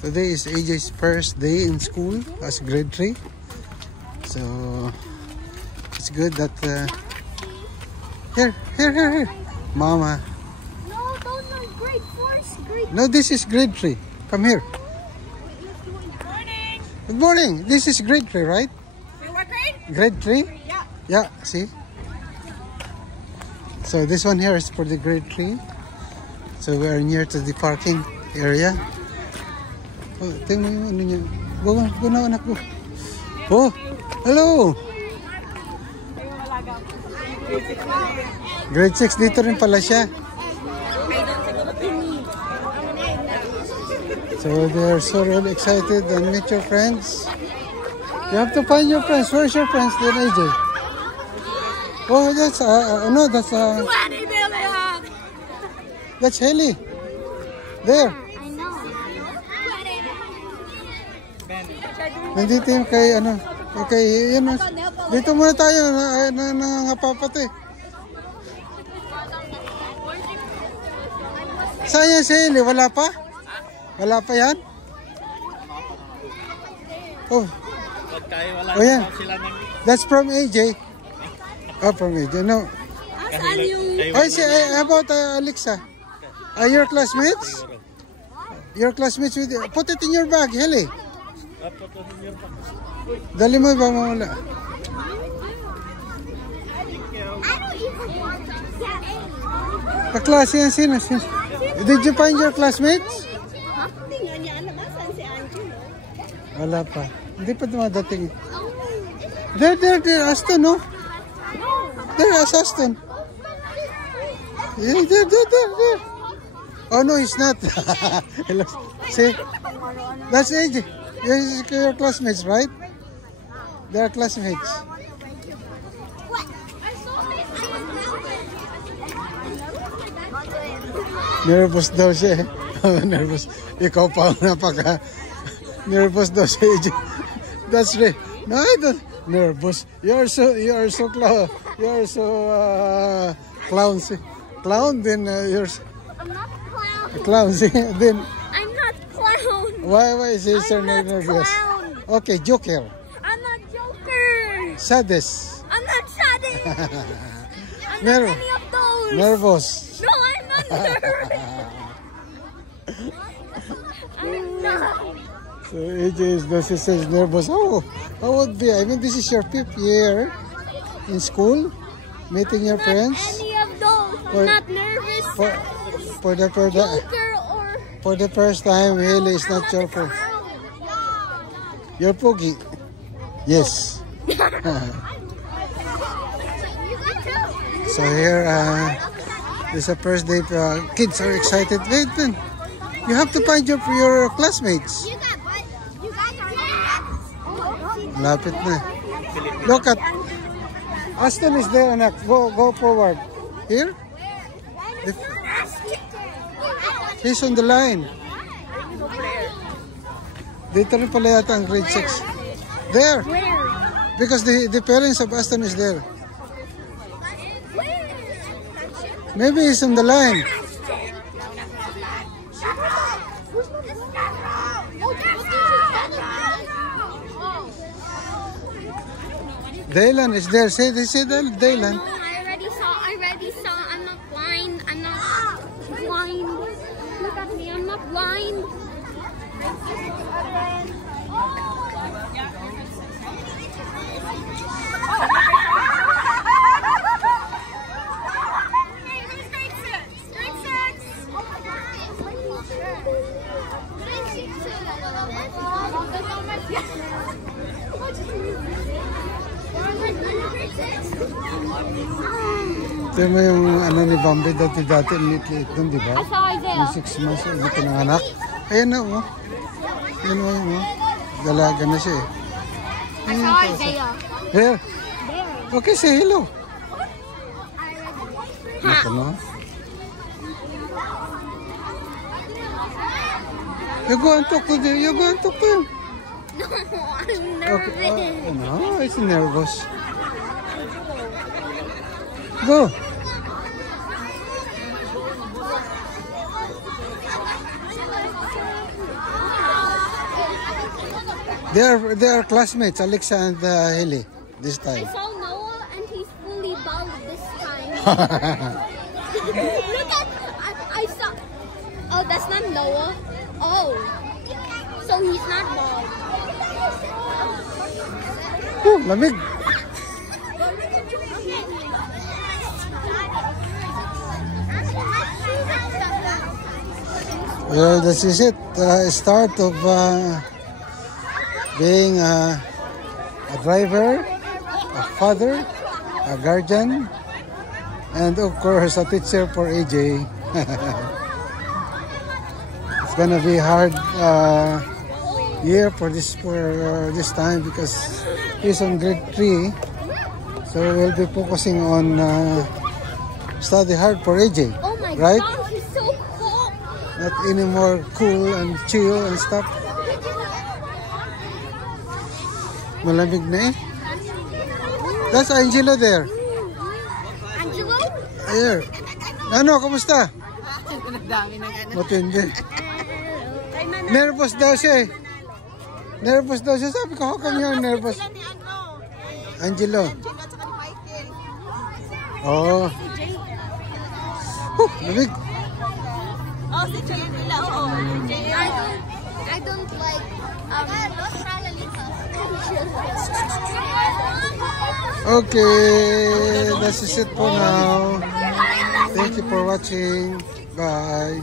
Today is AJ's first day in school as grade 3. So it's good that here. Mama. No, those are grade 4. Grade. No, this is grade 3. Come here. Good morning. Good morning. This is grade 3, right? What grade? Grade 3? Yeah. Yeah, see? So this one here is for the grade 3. So we are near to the parking area. Oh, tingnan mo ano niya. Go na anak ko. Oh, hello. Grade 6 dito rin pala siya. So they are so really excited and meet your friends. You have to find your friends. Where's your friends then, AJ? Oh, that's no, that's Haley. There. Nandito yung kay ano, okay, yun. Dito muna tayo nangangapapati. Saan yan si Haley? Wala pa? Wala pa yan? Oh. Oh yan. That's from AJ. Oh, from AJ. No. Oh, about Alexa. Are your classmates? Your classmates with you? Put it in your bag, Haley. Dali mo ba mawala? Kaklase yan sino? Did you find your classmates? Wala pa. Hindi pa dumadating. There, Aston, no? There, Aston. Yeah, there. Oh, no, it's not. See? That's AJ. Your classmates, right? They are classmates. Nervous daw siya. Nervous. Ikaw pa napaka nervous daw siya, AJ. That's right. No, I don't. Nervous. You are so clown. Clown, then you're. I'm not clown. Clown, then. I'm not clown. Why is he so nervous? Clown. Okay, Joker. I'm not Joker. Sadist. I'm not Sadist. I'm not any of those. Nervous. No, I'm not nervous. I'm not. So AJ is nervous. Oh, how would be? I mean, this is your 5th year in school, meeting your friends. Any of those. I'm not nervous. For the first time, Haley is not Joker. You're Poogie. Yes. So here, this is a first day. Kids are excited. Wait, man. You have to find your classmates. Lapit na. Look at Aston is there, anak. Go forward. Here? He's on the line. Dito rin pala yata ang grade 6. There. Because the parents of Aston is there. Maybe he's on the line. Daylan is there. Say Daylan. No, I already saw. I'm not blind. Look at me. I'm not blind. Ito mo yung ano ni Bambi dati liit doon, di ba? Yung 6 months old na pinanganak. Ayan na, oh. Ayan mo yun, oh. Dalaga na siya, eh. I saw Isaiah. Here. There. Okay, say hello. Naku, no? You go and talk to him. No, I'm nervous. Okay. No, it's nervous. Go. They are classmates, Alexa and Haley, this I time. saw Noah and he's fully bald this time. Look at, I saw, oh, that's not Noah. Oh, so he's not bald. Lamig. Well, this is it. Start of being a driver, a father, a guardian, and of course a teacher for AJ. It's gonna be hard year for this time because he's on grade 3, so we'll be focusing on study hard for AJ. Oh my right? God, he's so cool. Not anymore cool and chill and stuff. Malamig na eh. That's Angelo there. Angelo? Ayer. Ano, kamusta? Nagdami ng ano. Matindi. Nervous daw siya eh. Nervous daw siya. Sabi ko, how come you're nervous? Sila ni ano? Angelo. Angelo at saka ni Michael. Oo. Lamig. Oh, si Jay nila. Oo. I don't like Okay, that's it for now. Thank you for watching. Bye.